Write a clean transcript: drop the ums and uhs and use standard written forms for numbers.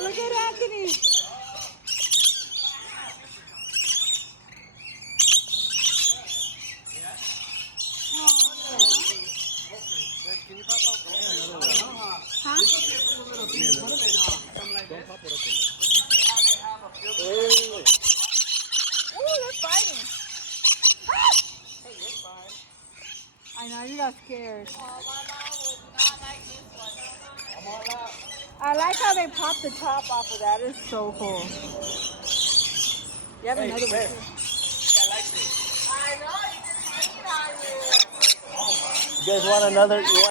Oh, look at Anthony. Can you pop up? Huh? Don't pop it up in there. Ooh, they're fighting. Hey, you're fine. I know, you got scared. Oh, my mom would not like this one. I'm all out. I like how they pop the top off of that. It's so cool. You have another one too. I like this. I know, you just hanging on you. You guys want another?